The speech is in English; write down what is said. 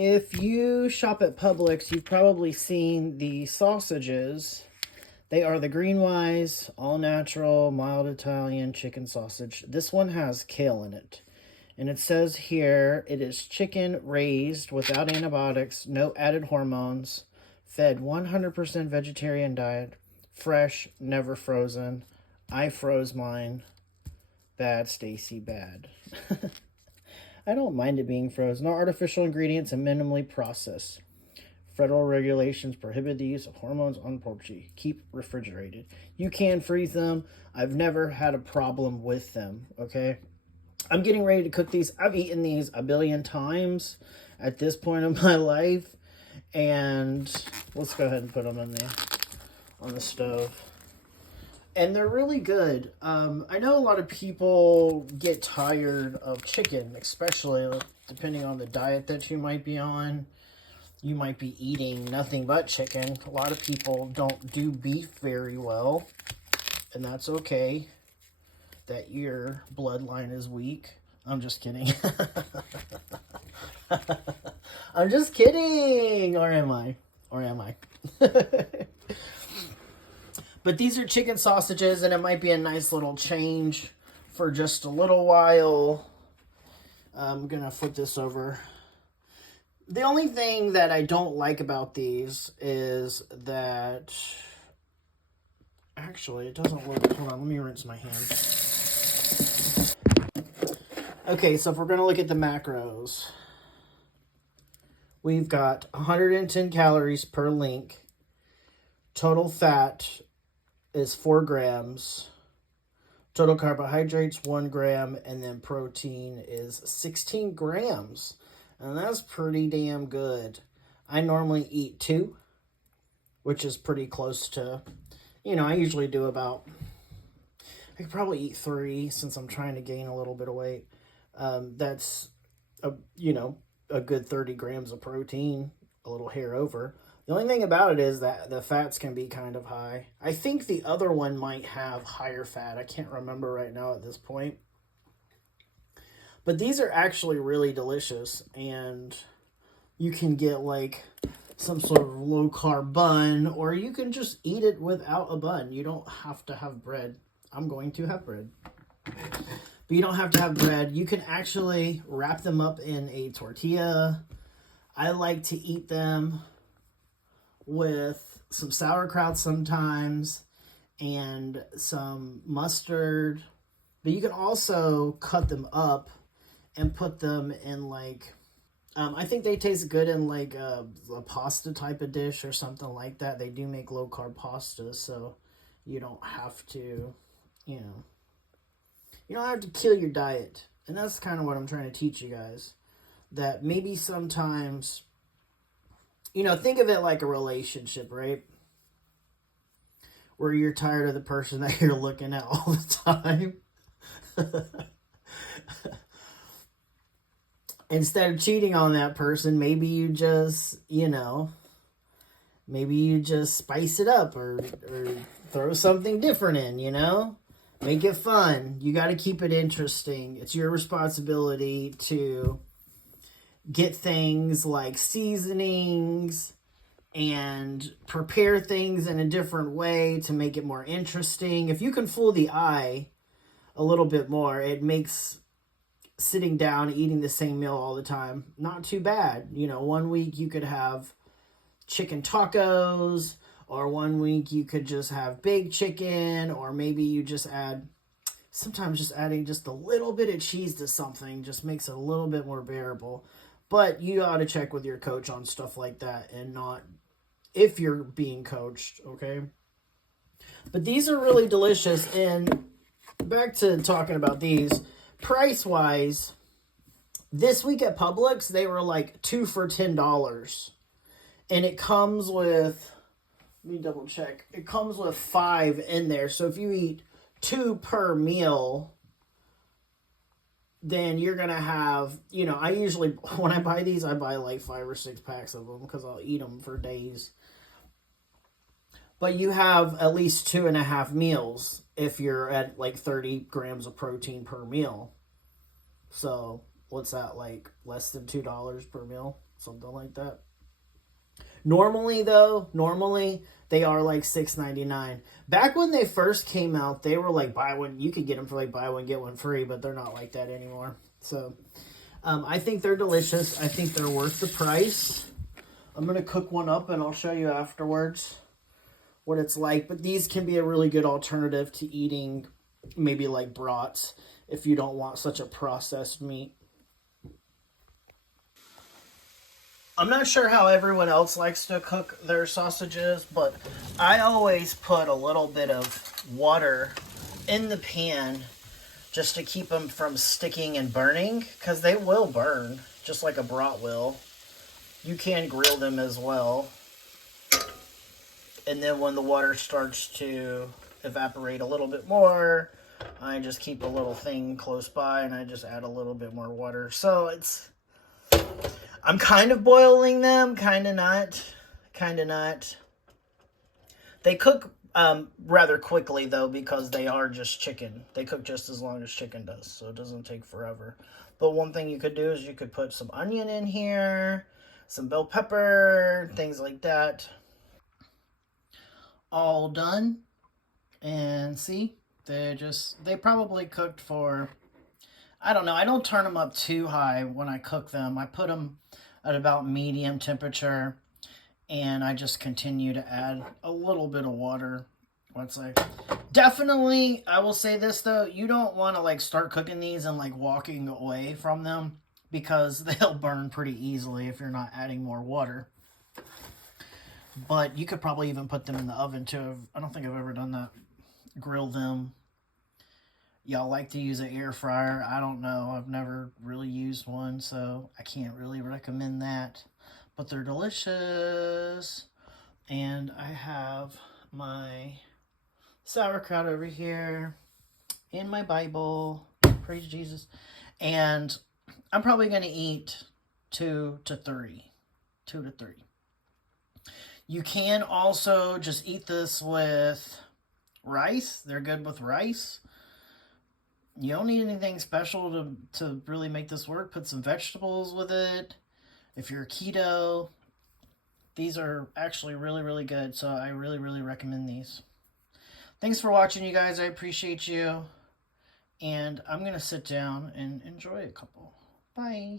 If you shop at Publix, you've probably seen the sausages. They are the Greenwise, all natural, mild Italian chicken sausage. This one has kale in it. And it says here it is chicken raised without antibiotics, no added hormones, fed 100% vegetarian diet, fresh, never frozen. I froze mine. Bad, Stacy, bad. I don't mind it being frozen. No artificial ingredients and minimally processed. Federal regulations prohibit the use of hormones on poultry. Keep refrigerated. You can freeze them. I've never had a problem with them, okay? I'm getting ready to cook these. I've eaten these a billion times at this point of my life. And let's go ahead and put them in there on the stove. And they're really good. I know a lot of people get tired of chicken, especially depending on the diet that you might be on. You might be eating nothing but chicken. A lot of people don't do beef very well, and that's okay. That your bloodline is weak. I'm just kidding. I'm just kidding. Or am I? Or am I? But these are chicken sausages, and it might be a nice little change for just a little while. I'm going to flip this over. The only thing that I don't like about these is that... Actually, it doesn't look... Hold on, let me rinse my hands. Okay, so if we're going to look at the macros, we've got 110 calories per link. Total fat is 4 grams. Total carbohydrates, 1 gram. And then protein is 16 grams. And that's pretty damn good. I normally eat 2, which is pretty close to, I usually do about, I could probably eat 3 since I'm trying to gain a little bit of weight. That's, a good 30 grams of protein, a little hair over. The only thing about it is that the fats can be kind of high. I think the other one might have higher fat. I can't remember right now at this point. But these are actually really delicious, and you can get like some sort of low-carb bun, or you can just eat it without a bun. You don't have to have bread. I'm going to have bread. But you don't have to have bread. You can actually wrap them up in a tortilla. I like to eat them with some sauerkraut sometimes and some mustard. But you can also cut them up and put them in like, I think they taste good in like a pasta type of dish or something like that. They do make low-carb pasta, so you don't have to, you don't have to kill your diet. And that's kind of what I'm trying to teach you guys. That maybe sometimes, think of it like a relationship, right? Where you're tired of the person that you're looking at all the time. Instead of cheating on that person, maybe you just, spice it up or throw something different in, Make it fun. You got to keep it interesting. It's your responsibility to get things like seasonings and prepare things in a different way to make it more interesting. If you can fool the eye a little bit more, it makes sitting down eating the same meal all the time not too bad. 1 week you could have chicken tacos, or 1 week you could just have baked chicken, or maybe you just sometimes just adding just a little bit of cheese to something just makes it a little bit more bearable. But you ought to check with your coach on stuff like that, and not if you're being coached, okay? But these are really delicious. And back to talking about these, price-wise, this week at Publix, they were like 2 for $10. And it comes with, let me double check, it comes with 5 in there. So if you eat 2 per meal, then you're going to have, I usually, when I buy these, I buy like 5 or 6 packs of them because I'll eat them for days. But you have at least 2.5 meals if you're at like 30 grams of protein per meal. So what's that, like less than $2 per meal, something like that. Normally though, they are like $6.99. Back when they first came out, they were like buy one, you could get them for like buy one get one free, but they're not like that anymore. So I think they're delicious. I think they're worth the price. I'm gonna cook one up and I'll show you afterwards what it's like. But these can be a really good alternative to eating maybe like brats if you don't want such a processed meat. I'm not sure how everyone else likes to cook their sausages, but I always put a little bit of water in the pan just to keep them from sticking and burning, because they will burn, just like a brat will. You can grill them as well. And then when the water starts to evaporate a little bit more, I just keep a little thing close by and I just add a little bit more water. So I'm kind of boiling them, kind of not. They cook rather quickly, though, because they are just chicken. They cook just as long as chicken does, so it doesn't take forever. But one thing you could do is you could put some onion in here, some bell pepper, things like that. All done. And see, they probably cooked for, I don't know, I don't turn them up too high when I cook them. I put them at about medium temperature, and I just continue to add a little bit of water once definitely, I will say this though, you don't want to like start cooking these and like walking away from them, because they'll burn pretty easily if you're not adding more water. But you could probably even put them in the oven too. I don't think I've ever done that. Grill them. Y'all like to use an air fryer. I don't know. I've never really used one, so I can't really recommend that. But they're delicious. And I have my sauerkraut over here in my Bible. Praise Jesus. And I'm probably going to eat 2 to 3. 2 to 3. You can also just eat this with rice. They're good with rice. You don't need anything special to really make this work. Put some vegetables with it. If you're keto, these are actually really, really good. So I really, really recommend these. Thanks for watching, you guys. I appreciate you. And I'm going to sit down and enjoy a couple. Bye.